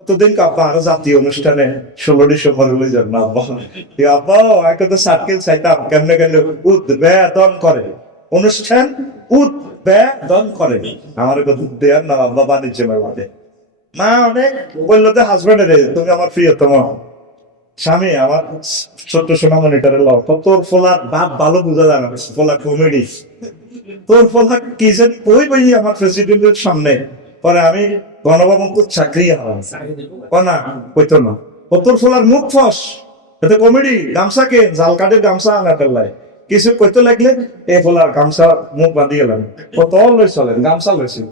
কতদিন কাপা আরও জাতীয় অনুষ্ঠানে ষোলো ডিসেম্বর হলে না আব্বা তো সার্কেল চাইতাম, কেমনে উদ্বেদন করে। অনুষ্ঠান উদ্বেদন করে। আমার কথা দেয়ার না আব্বা বাণিজ্য মা অনেক বলল তো হাজবেন্ডের তুমি আমার প্রিয়তম। স্বামী, আমার ছোট্ট সোনা মনিটরের লও। তোর ফোলার বাপ ভালো বুঝা যায় না, ফোলা কমেডি। তোর ফোলা কি জানি ওই বই আমার প্রেসিডেন্টের সামনে? পরে আমি গণভবনপুর চাকরি না? কইতো না। ও তোর ফোলার মুখ ফস। এটা কমেডি, গামছা কে? জাল কাঠের গামছা আনা পেলাই কিছু কইতে লাগলে এ ফোলার গামছা মুখ বাঁধি গেলাম কত লই চলেন, গামছা লইছি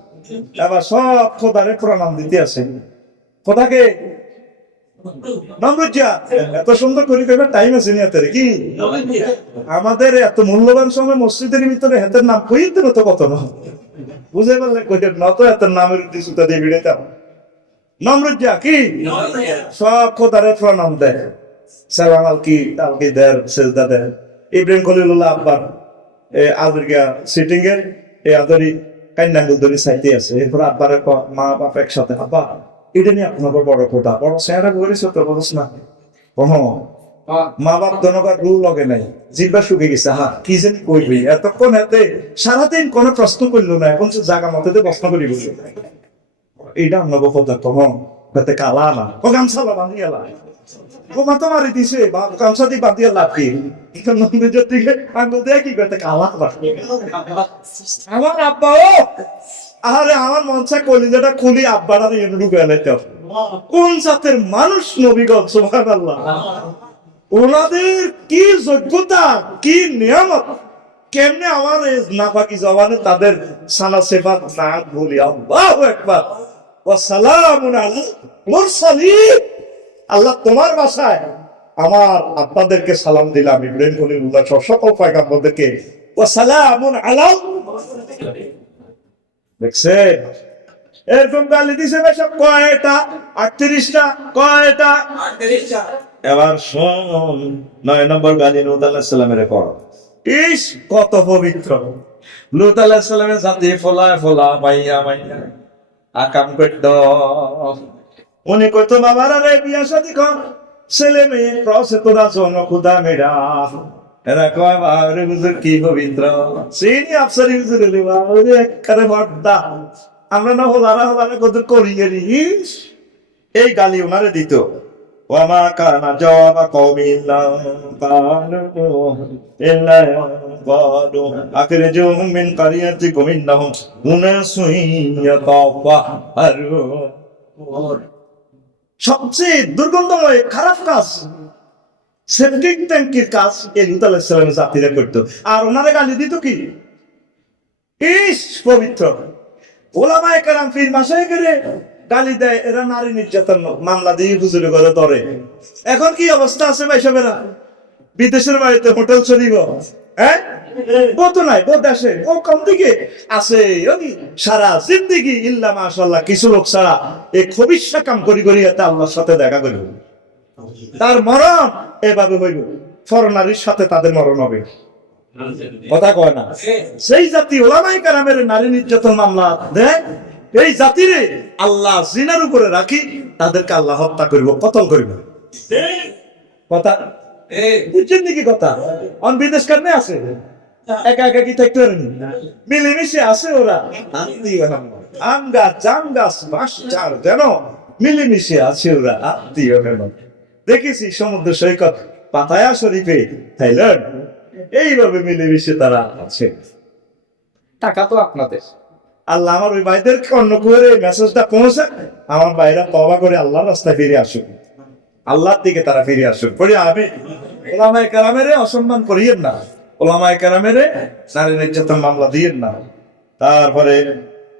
এবার সব খোদারে প্রণাম দিতে আছে। খোদাকে এত সুন্দর করে টাইম আছে কি? আমাদের এত মূল্যবান সময় মসজিদের ভিতরে হাতের নাম কইতে তো কত না। বুঝে পারলে কইতে না তো হাতের নামের উদ্দেশ্য তা দিয়ে বিড়াইতাম নম্রজ্জা কি? সব খোদারে প্রণাম দেয় সালাম আলকি আলকি দেয় সেজদা দেয় ইব্রাহিম খলিলুল্লাহ আব্বার এ আদরিয়া সিটিং এর এই আদরি কান্না গুদরি সাইতে আছে। এরপর আব্বার মা বাপ একসাথে আব্বা এটা নিয়ে আপনার বড় কোটা বড় চেহারা করেছে তো না মা বাপ দনকার রুল লগে নাই। জিব্বা শুকে গেছে হা কি জানি কইবি এতক্ষণ এতে সারাদিন প্রশ্ন করল না এখন সে জায়গা মতে প্রশ্ন করি বলল এটা আমরা কথা কালা না। ও গামছা বাঁধি এলা ও মাথা মারি দিছে গামছা দিয়ে বাঁধি লাভ কি আঙ্গুল দিয়ে, কি করতে কালা না। আমার আব্বা ও আরে আমার মনসা কলিজাটা খুলি এনে ঢুকে কোন জাতের মানুষ নবীগণ সুবহানাল্লাহ? ওনাদের কি যোগ্যতা, কি নিয়ামত? কেমনে আমার নাফাকি জবানে তাদের সানা সেফাত না বলি? আল্লাহ একবার আল্লাহ তোমার বাসায় আমার আপনাদেরকে সালাম দিলাম, ইব্রাহিম খলিলুল্লাহ সহ সকল পয়গাম্বরদেরকে। ও সালামুন আলা দেখছে এরকম গালি দিছে সব কয়টা? আটত্রিশটা? কয়টা? এবার শোন, নয় নম্বর গালি লুত আল্লাহ সাল্লামের কর ইস, কত পবিত্র। লুত আল্লাহ সাল্লামের জাতি ফোলা ফোলা মাইয়া মাইয়া। আকাম করত উনি কইতো, বাবার আরে বিয়া শাদি কর। ছেলে মেয়ে প্রসে তোরা জন খুদা মেরা এরা কয়, বাবারে, হুজুর, কি পবিত্র। সিনি আফসারি হুজুর রে বাবারে, একবারে বড়দা আমরা না হলারা হলারা কত করি এই গালি ওনারে দিত। وما كان جواب قوم إلا قالوا إلا قالوا أخرجوهم من قريتكم إنهم أناس يتطهرون সবচেয়ে দুর্গন্ধময় খারাপ কাজ সেপটিক ট্যাঙ্কির কাজ এই লুত আলাহিসাল্লামের জাতিরা করতো আর ওনারা গালি দিত কি ইস পবিত্র ওলামায় কারাম ফির মাসায় করে গালি দেয় এরা নারী নির্যাতন মামলা দিয়ে হুজুরি করে ধরে। এখন কি অবস্থা আছে ভাই সবেরা বিদেশের বাড়িতে হোটেল চলিব হ্যাঁ? ও নাই ও দেশে ও কম দিকে? আছে সারা জিন্দিগি ইল্লা মাশাল্লাহ কিছু লোক ছাড়া এই কাম করি করি এতে আল্লাহর সাথে দেখা করিব। তার মরণ এভাবে হইব ফরনারীর সাথে তাদের মরণ হবে। কথা কয় না? সেই জাতি ওলামাই কারামের নারী নির্যাতন মামলা দেয় এই জাতিরে আল্লাহ জিনার উপরে রাখি তাদেরকে আল্লাহ হত্যা করিব কতল করিব? কথা? বুঝছেন নাকি কথা? অন বিদেশ কারণে আছে। একা একা কি থাকতে পারেনি? মিলেমিশে আছে ওরা। আম গাছ জাম গাছ বাঁশ চার যেন মিলেমিশে আছে ওরা আত্মীয় দেখেছি সমুদ্র সৈকত পাতায়া শরীফে থাইল্যান্ড। এইভাবে মিলেমিশে তারা আছে। টাকা তো আপনাদের। আল্লাহ আমার ওই ভাইদেরকে অন্য কুয়ের মেসেজটা পৌঁছে, আমার ভাইরা তবা করে আল্লাহর রাস্তায় ফিরে আসুক। আল্লাহর দিকে তারা ফিরে আসুক। পড়ি আমি ওলামায় কারামেরে অসম্মান করিয়েন না। ওলামায় কারামেরে নারী নির্যাতন মামলা দিয়েন না। তারপরে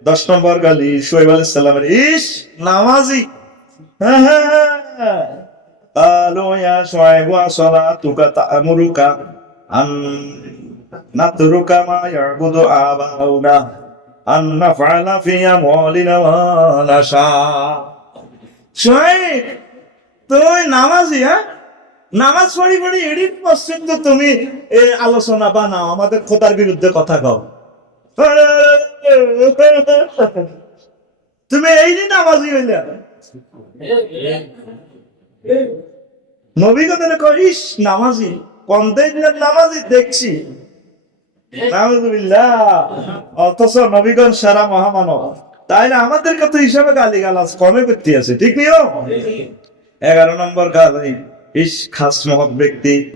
দশ নম্বর গালি, শোয়েব আলি সাল্লামের ইস, নামাজি। হ্যাঁ হ্যাঁ হ্যাঁ। তুকা তামুরুকা আন নাতরুকা মা ইয়াবুদু আবাউনা। أن نفعل في أموالنا ما نشاء শোয়েব তুমি নামাজি হ্যাঁ নামাজ পড়ি পড়ি এডি পর্যন্ত তুমি এ আলোচনা বানাও আমাদের খোদার বিরুদ্ধে কথা কও তুমি এই নামাজি হইলে নবী কথা কইস নামাজি কন্দেজ নামাজি দেখছি নাউজুবিল্লাহ অথচ নবীগণ সারা মহামানব। তাইলে আমাদের কত হিসাবে গালি গালাজ কমে করতে আছে ঠিক নিও এগারো নম্বর গালি ইস খাস মহৎ ব্যক্তি।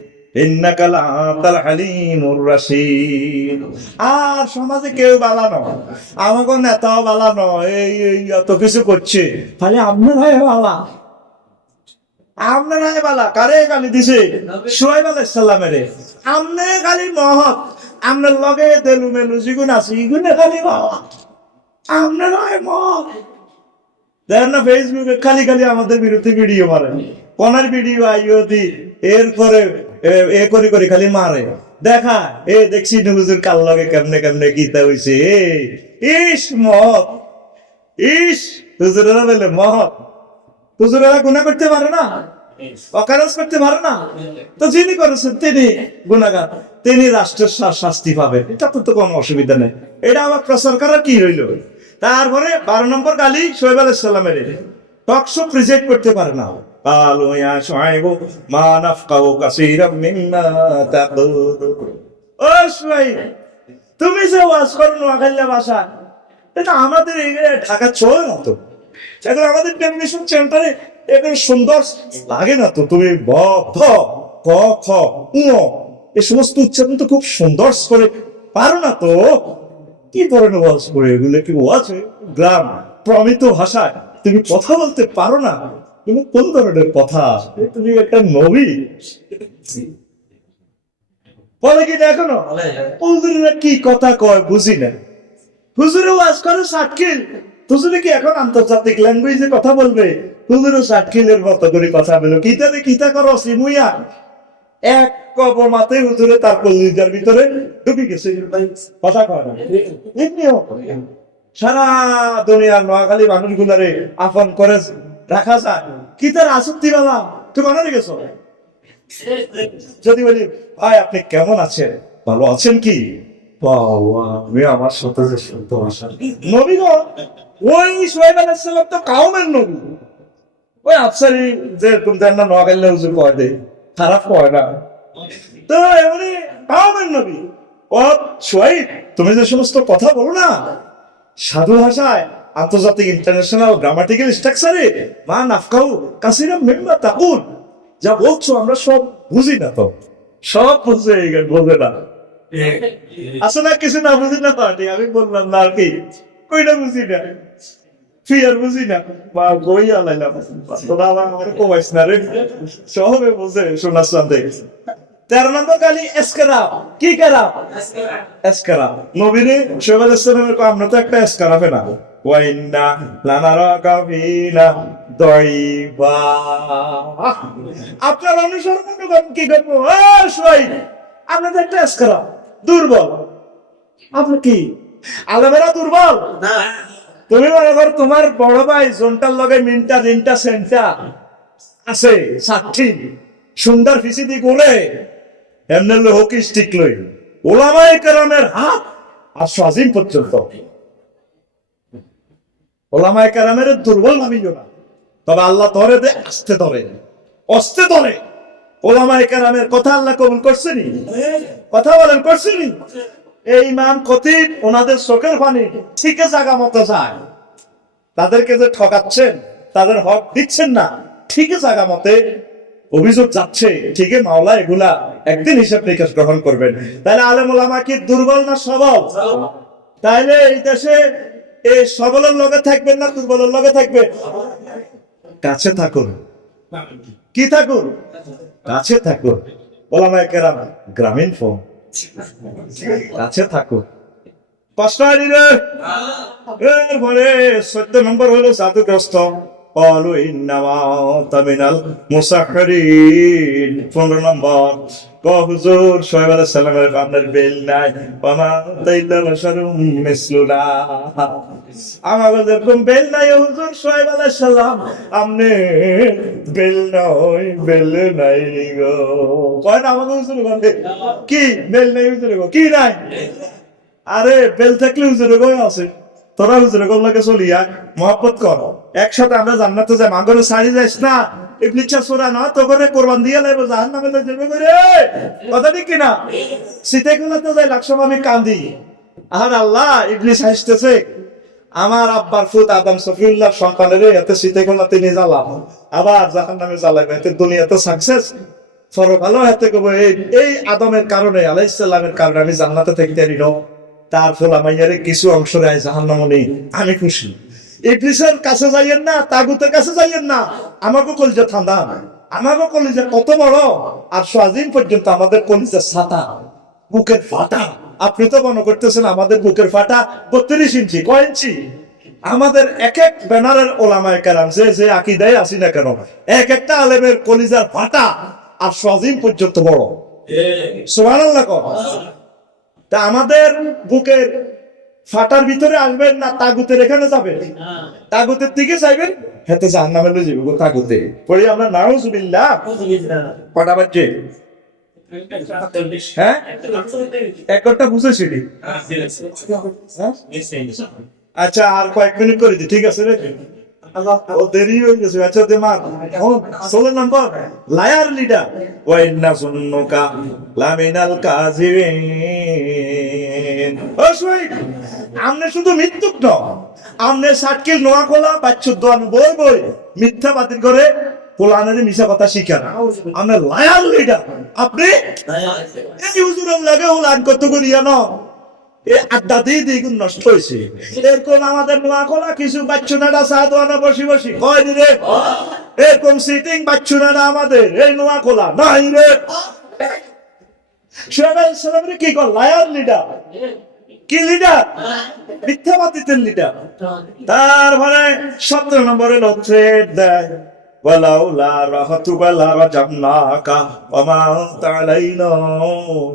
আর সমাজে কেউ বালা নয়। আমাকে নেতাও বালা নয়। এই এই এত কিছু করছে। তাহলে আপনারাই বালা। আপনার আপনারাই বালা। কারে গালি দিছে? সোহেব আলাইহিস সালামের। আমনে খালি মহৎ। আমনের লগে তেলু মেলু জিগুন আছে, ইগুনে খালি বাবা। আপনারাই মহৎ দেখেন না ফেসবুকে খালি খালি আমাদের বিরুদ্ধে ভিডিও মারে। কোনার ভিডিও এরপরে এ- করে করে খালি মারে। দেখা, এ দেখছি হুজুর কাল লগে কেমনে কেমনে গীতা হইছে। এ, ইস মহৎ ইস, হুজুরেরা বলে মহৎ হুজুরেরা গুণা করতে পারে না। অকারজ করতে পারে না তো যিনি করেছেন তিনি গুণাগার তিনি রাষ্ট্রের শা- শাস্তি পাবেন এটা তো তো কোনো অসুবিধা নেই এটা আবার প্রচার করার কি হইল তারপরে বারো নম্বর গালি সোহেব আলাইসাল্লামের টকশো প্রেজেন্ট করতে পারে না قالوا يا شعيب ما نفقه كثيرا مما تقول ও শুয়াইব তুমি যে ওয়াজ করো নোয়াখালী ভাষা এটা আমাদের এই ঢাকা চলে না তো এখন আমাদের টেলিভিশন সেন্টারে এখানে সুন্দর লাগে না তো তুমি ব ভ ক খ উ এই সমস্ত উচ্চারণ তো খুব সুন্দর করে পারো না তো। কি ধরনের ওয়াজ করে এগুলো? কি ওয়াজ? গ্রাম প্রমিত ভাষায়। তুমি কথা বলতে পারো না। তুমি কোন ধরনের কথা? এ তুমি একটা নবী। বলে কি দেখো না হুজুরেরা কি কথা কয় বুঝি না। হুজুরে ওয়াজ করে সাতকিল হুজুরে কি এখন আন্তর্জাতিক ল্যাঙ্গুয়েজে কথা বলবে? হুজুরে সাতকিলের মতো করে কথা বলো। কিতাতে কিতা করো সিমুইয়া এক তার কলিজার ভিতরে ঢুকে গেছে। কথা কয় না? সারা দুনিয়ার নোয়াখালী আপন করে রাখা যায়। কি তার আসক্তি বালা? তুমি মনে রেখেছো যদি বলি ভাই আপনি কেমন আছেন? ভালো আছেন কি? বাবা, আমি আমার ওই তো ওই আফসারি যে তুমি কয় দে খারাপ কয় না? তো ও তুমি যে সমস্ত কথা বলো না, সাধু ভাষায়, আন্তর্জাতিক ইন্টারন্যাশনাল গ্রামাটিক্যাল স্ট্রাকচারে মা নাফকাউ কাসিরা মেম্বা তাকুন যা বলছো আমরা সব বুঝি না তো। সব বুঝে বোঝে না। আসলে কিছু না, বুঝি না পার্টি, আমি বললাম, না, আর কি? কইটা বুঝি না। আর বুঝি না। বা বই আলাইলাম। না রে। শোনার সাথে তেরো নম্বর কালি কি ইসলামের আমরা তো একটা এসকারাফে না আপনার অনুসরণ কি করব? আপনাদের একটা এসকারা। দুর্বল। আপনি কি? আলমেরা দুর্বল? তুমি মনে করো তোমার বড় ভাই জোনটার লগে মিনটা রিনটা সেন্টা আছে সাক্ষী সুন্দর ফিসিদি করে এমনি লো হকি স্টিক লই। ওলামায়ে কেরামের হাত আর সাজিম পর্যন্ত। ওলামায়ে কেরামের দুর্বল ভাবিও না। তবে আল্লাহ ধরে দে আস্তে ধরে। অস্তে ধরে। ওলামায়ে কেরামের কথা আল্লাহ কবুল করছেনি কথা বলেন করছেনি এই ইমাম খতিব ওনাদের চোখের পানি ঠিকই জায়গা মতো যায়। তাদেরকে যে ঠকাচ্ছেন তাদের হক দিচ্ছেন না ঠিকই জায়গা মতে অভিযোগ যাচ্ছে ঠিকই মাওলা এগুলা একদিন হিসাব নিকাশ গ্রহণ করবেন। তাহলে আলেম ওলামা কি দুর্বল না সবল? তাহলে এই দেশে এই সবলের লগে থাকবেন না দুর্বলের লগে থাকবে কাছে থাকুন। কি থাকুন? কাছে থাকুন ওলামা কেরাম গ্রামীণ ফোন কাছে থাকুন কষ্ট হয়নি রে এরপরে চোদ্দ নম্বর হলো জাদুগ্রস্ত قالوا إنما أنت من المسحرين পনেরো নম্বর ক হুজুর সোহেব আলাইহিস সালামের বেল নাই। ওমা তাইল্লা বাশারুম আমাদের যেরকম বেল নাই হুজুর সোহেব আলাইহিস সালাম। আমনে বেল নাই বেল নাই গো। কয় না আমাকে হুজুর বলে কি? বেল নাই হুজুর গো, কি নাই? আরে, বেল থাকলে হুজুর গো, আছে। তোরা হুজুরে গল্লাকে চলিয়া মহব্বত কর। একসাথে আমরা জান্নাতে যাই। মাগরে সারি যাইস না? ইবলিচ্ছা সোরা না? তো করে কোরবান দিয়ে লাইব জাহান নামে যাবে করে কথা ঠিক কিনা? শীতে যাই আমি কান্দি। আর আল্লাহ ইবলিস হাসতেছে আমার আব্বার ফুত আদম সফিউল্লাহ সন্তানের এতে শীতে গুলাতে নিয়ে জ্বালাম। আবার জাহান নামে জ্বালাবে এতে দুনিয়াতে সাকসেস ফরকালো হাতে কব এই আদমের কারণে আলাইসাল্লামের কারণে আমি জান্নাতে থাকতে নিল তার ফল আমাইয়ারে কিছু অংশ রায় জাহান্নামও নেই। আমি খুশি। ইবলিসের কাছে যাইয়েন না তাগুতের কাছে যাইয়েন না। আমাকে কলিজা ঠান্ডা। আমাকে কলিজা কত বড়। আর স্বাধীন পর্যন্ত আমাদের কলিজা ছাতা। বুকের ফাটা। আপনি তো মনে করতেছেন আমাদের বুকের ফাটা বত্রিশ ইঞ্চি কয় ইঞ্চি? আমাদের এক এক ব্যানারের ওলামায় কেরাম যে যে আকিদায় আসি না কেন? এক একটা আলেমের কলিজার ফাটা আর স্বাধীন পর্যন্ত বড়। কর তা আমাদের বুকের ফাটার ভিতরে আসবেন না তাগুতের এখানে যাবেন। তাগুতের দিকে যাইবেন হেতে জাহান নামে যাবে গো তাগুতে। পড়ি আমরা নাউজুবিল্লাহ। কটা বাজছে? হ্যাঁ? একটা বুঝেছি হ্যাঁ? আচ্ছা আর কয়েক মিনিট করে দি ঠিক আছে রে। ও দেরি হয়ে গেছে আচ্ছা দে মার। ষোলো নম্বর লায়ার লিডার। ওয়াইন্না সুন্নুকা লামিনাল কাজিবিন ও শুই আমনে শুধু মৃত্যুক ন আমনে ষাটকিল নোয়া খোলা বাচ্চুর দোয়ান বই বই মিথ্যা বাতিল করে পোলানের মিশা কথা শিখান আমনে লায়ার লিডার। আপনি? এই হুজুরের লাগে হুলান কত করিয়া ন নষ্ট হয়েছে। এরকম আমাদের নোয়া খোলা কিছু বাচ্চুনাটা সাধুয়ানা বসি রে এরকম সিটিং বাচ্চুনাটা আমাদের, এই নাই রে। কি লায়ার লিডার কি লিডার মিথ্যাবাদীদের লিডার তারপরে সতেরো নম্বরে থ্রেড দেয়। ولولا رحمتك لرجمناك وما أنت علينا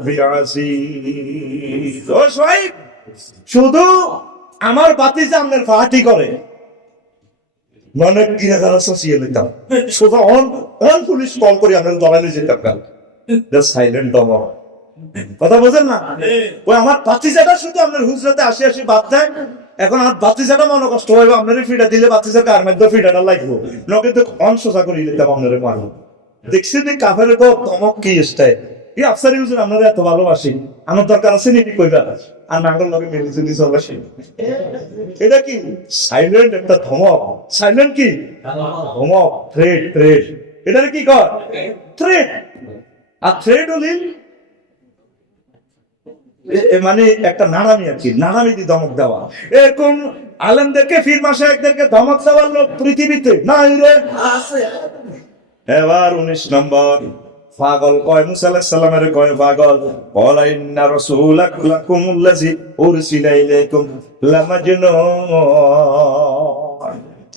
بعزيز ও সোহাইব শুধু আমার বাতি যে আপনার ফাহাটি করে মনে কিনে গেল সসিয়ে নিতাম শুধু অন অন পুলিশ কল করে আপনার দলালে যেতাম কাল সাইলেন্ট ডমর কথা বোঝেন না ওই আমার বাতিজাটা শুধু আপনার হুজরাতে আসি আসি বাদ দেয় এখন আমার বাতিজাটা মনে কষ্ট হইব, আপনার ফিডা দিলে বাতিজার কার মধ্যে ফিডাটা লাগবো। নকে তো অন সোজা করে দিতাম আপনার দেখছি যে কাফের তো ধমক কি স্টাইল এই আফসারি আপনারা এত ভালোবাসি। আমার দরকার আছে নাকি কইবা আর নাঙ্গল লগে মিলি এটা কি? সাইলেন্ট একটা ধমক। সাইলেন্ট কি? ধমক থ্রেড থ্রেড এটা কি কর থ্রেড আর থ্রেড মানে একটা নাড়ামি আর কি নাড়ামি দিয়ে ধমক দেওয়া। এরকম আলেমদেরকে ফির মাসে একদেরকে ধমক দেওয়ার লোক পৃথিবীতে নাই রে। এবার উনিশ নম্বর পাগল কয় মুসা আলাইহিস কয় পাগল? কলা ইন্না রাসূলাকুম আল্লাযী উরসিলা ইলাইকুম লামাজনুন।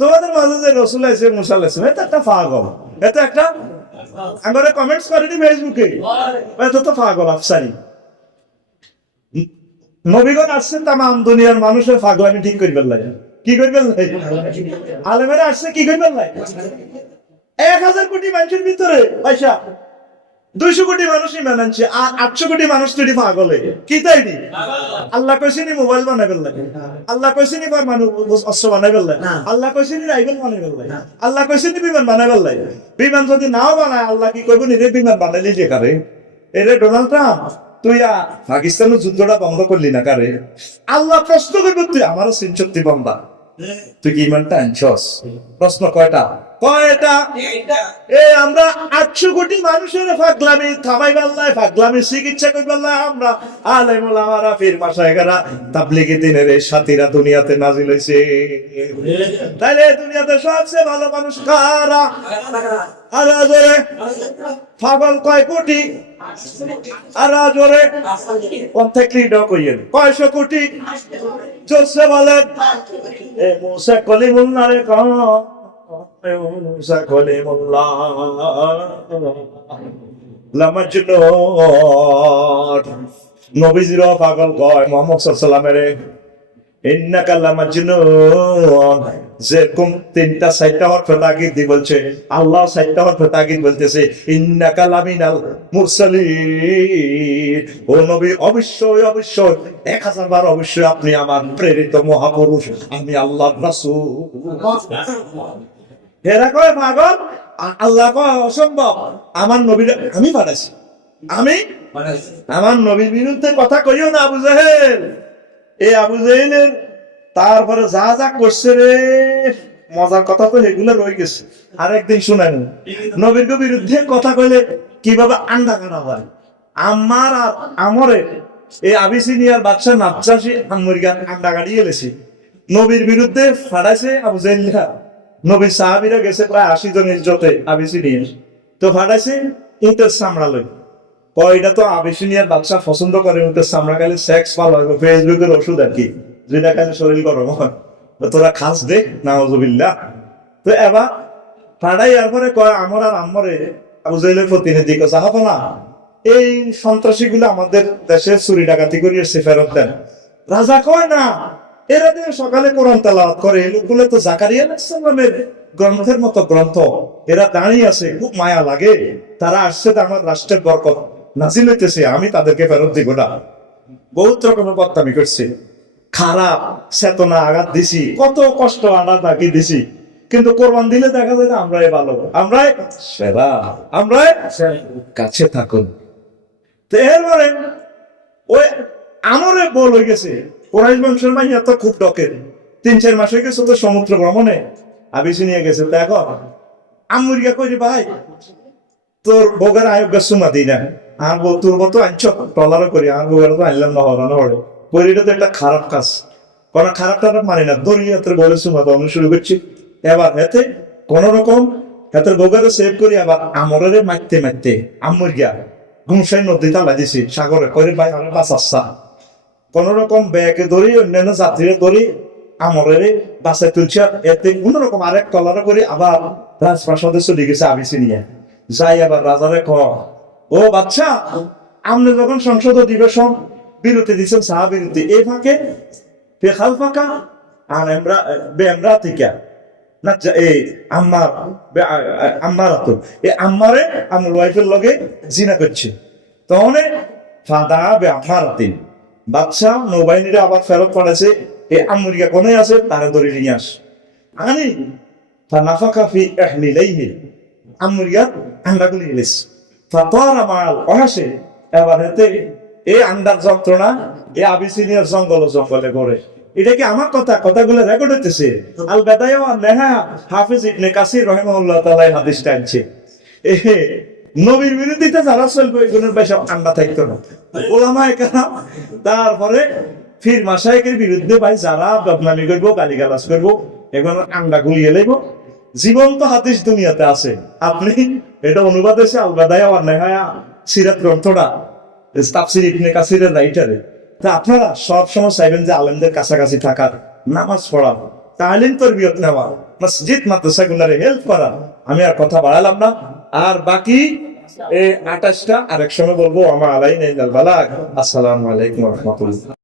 তোমাদের মাঝে যে রসুল আছে মুসা আলাইহিস এটা একটা পাগল। এটা একটা আমরা কমেন্টস করে দি ফেসবুকে এটা তো পাগল আফসারি নবীগণ আসছে তাম দুনিয়ার মানুষের পাগলামি ঠিক করবেন লাগে কি করবেন আলেমেরা আসছে, কি করবেন লাগে এক হাজার কোটি মানুষের ভিতরে পয়সা দুইশো কোটি মানুষ ইমান আর আটশো কোটি মানুষ তুই পাগলে কি তাই দি আল্লাহ নি মোবাইল বানাইবেন লাগে আল্লাহ কইছে নি মানুষ অস্ত্র বানাইবেন লাগে আল্লাহ কইছে নি রাইফেল বানাইবেন লাগে আল্লাহ কইছে নি বিমান বানাইবেন লাগে বিমান যদি নাও বানায়, আল্লাহ কি কইব নি রে বিমান বানাইলি যে কারে? এরে ডোনাল্ড ট্রাম্প। তুই আ পাকিস্তানের যুদ্ধটা বন্ধ করলি না কারে? আল্লাহ প্রশ্ন করবে, তুই আমারও সিন শক্তি তুই কি ইমানটা আনছস? প্রশ্ন কয়টা? কয়টা? এ আমরা আটশো কোটি মানুষের ফাগলামি থামাই ফাগলামি চিকিৎসা করি আমরা। আলেমুল আমারা ফির তাবলিগি দিনের এই সাথীরা দুনিয়াতে নাজিল হইছে। তাইলে দুনিয়াতে সবচেয়ে ভালো মানুষ কারা? আর জোরে। পাগল কয় কোটি? আর জোরে। অর্ধেক লিডার কইয়েন কয়শো কোটি? জোসে বলেন এ মুসা কলিমুল্লাহ রে কম। এ মুসা কলিমুল্লাহ। লামাজনুন নবীজির পাগল কয় মোহাম্মদ ইন্নাকা লামাজনুন যেরকম তিনটা চারটা হরফে তাগিদ দি বলছে আল্লাহ চারটা হরফে তাগিদ বলতেছে ইন্নাকা মুরসালিন। ও নবী অবশ্যই অবশ্যই এক হাজার বার অবশ্যই আপনি আমার প্রেরিত মহাপুরুষ আমি আল্লাহ রাসূল। এরা কয় পাগল? আল্লাহ কয় অসম্ভব। আমার নবীর আমি পাঠাইছি আমি? আমার নবীর বিরুদ্ধে কথা কইও না জাহেল। এই আবু জাহেলের তারপরে যা যা করছে রে, মজার কথা তো এগুলো রয়ে গেছে। আর একদিন শুনেন, নবীর বিরুদ্ধে কথা কইলে কীভাবে আন্ডা কাটা হয়? আমার আর আমরে এই আবিসিনিয়ার বাচ্চা নাপচাসি মুরগা আন্ডা কাটিয়ে এলেছি নবীর বিরুদ্ধে ফাড়াইছে আবু জাহেলরা নবীর সাহাবিরা গেছে প্রায় আশি জনের জোটে আবিসিনিয়ার তো ফাড়াইছে উটের চামড়া লই কয়টা তো আবেশিনিয়ার বাচ্চা পছন্দ করে সামনা খালি সেক্স ভালো হবে ফেসবুকের ওষুধ আর কি। যেটা খালি শরীর গরম হয় তোরা খাস দে তো এবার কয়, আমার আর আমরে প্রতিনিধি যাহব না এই আমাদের দেশে চুরি ডাকাতি করে এসে ফেরত দেন। রাজা কয়, না, এরা দিয়ে সকালে কোরআন তেলাওয়াত করে, এই লোকগুলো তো জাকারিয়া আলাইহিসসালামের গ্রন্থের মতো গ্রন্থ। এরা দাঁড়িয়ে আছে, খুব মায়া লাগে। তারা আসছে আমার রাষ্ট্রের বরকত নাজিল হইতেছে, আমি তাদেরকে ফেরত দিব না। বহুত রকমের বদনামি করছে। খারাপ, চেতনা আঘাত দিছি, কত কষ্ট আঘাত আগে দিছি। কিন্তু কোরবান দিলে দেখা যায় না আমরাই ভালো, আমরাই সেরা, আমরাই কাছে থাকুন। তো এরপরে ওই আমরে বল হয়ে গেছে। কোরাইশ বংশের মাইয়া তো খুব ডকের। তিন, চার মাস হয়ে গেছে তো সমুদ্র ভ্রমণে। আবিসি নিয়ে গেছে দেখো আমুরিয়া কই ভাই, তোর বগের আয়োগ্য সুমা দিই না। আর বউ তোর মতো আনছ? টলারও করি আর বগের তো আনলাম না হরানো হরে করিটা তো একটা খারাপ কাজ। কোন খারাপ টারাপ মানি না। দড়ি হাতের বলে সুমা তো শুরু করছি। এবার হেতে কোন রকম হাতের বগের সেভ করি, আবার আমরের মারতে মারতে। আমুর গিয়া গুমসাই নদী তালা দিছি, সাগরে। করে ভাই আমার বাঁচাচ্ছা কোন রকম ব্যাগে ধরি, অন্যান্য যাত্রীরা ধরি, আমরের বাসায় তুলছে। আর এতে কোন রকম আরেক কলারে করে, আবার রাজপ্রাসাদে চলে গেছে আবিসি নিয়ে। যাই আবার রাজারে ক ও বাচ্চা আপনি যখন সংসদ অধিবেশন বিরতি দিচ্ছেন সাহা বিরতি এই ফাঁকে বেখাল ফাঁকা, আর আমরা বেমরা থেকে না এই আম্মার আম্মার এই আম্মারে আমার ওয়াইফের লগে জিনা করছে। তখন ফাদা বে আতিন। বাচ্চা, নৌবাহিনীরা আবার ফেরত পড়েছে এই আমেরিকা কোনে আছে, তারে ধরে নিয়ে আস। আনি, ফানাফাকা ফি আহলিলাইহি। আমেরিকা আন্ডাগুলি ইলিশ ফাতারা মাল অহাসে এবার হেতে এই আন্ডার যন্ত্রণা এই আবিসিনিয়ার জঙ্গল জঙ্গলে করে এটা কি আমার কথা? কথাগুলো রেকর্ড হইতেছে। আল নেহা হাফিজ ইবনে কাসির তাআলা হাদিসটা আনছে। এ নবীর বিরোধিতা যারা আন্ডা থাকতো না। ওলামায়ে কেরাম, তারপরে ফির মাসাইকের বিরুদ্ধে ভাই যারা বদনামি করব, গালিগালাজ করব, এগুলো আন্ডা গুলিয়ে লাগবো জীবন্ত হাদিস দুনিয়াতে আছে। আপনি এটা অনুবাদ হয়েছে আলবাদায় আর নেহায়া সিরাত গ্রন্থটা তাফসির ইবনে কাসিরের রাইটারে। তা আপনারা সব সময় চাইবেন যে আলেমদের কাছাকাছি থাকার, নামাজ তালিম তরবিয়ত নেওয়া মসজিদ, মাদ্রাসা হেল্প করা আমি আর কথা বাড়ালাম না। আর বাকি এই আঠাশটা আরেক সময় বলব আমার আলাই নেই আসসালামু আলাইকুম রহমতুল্লাহ।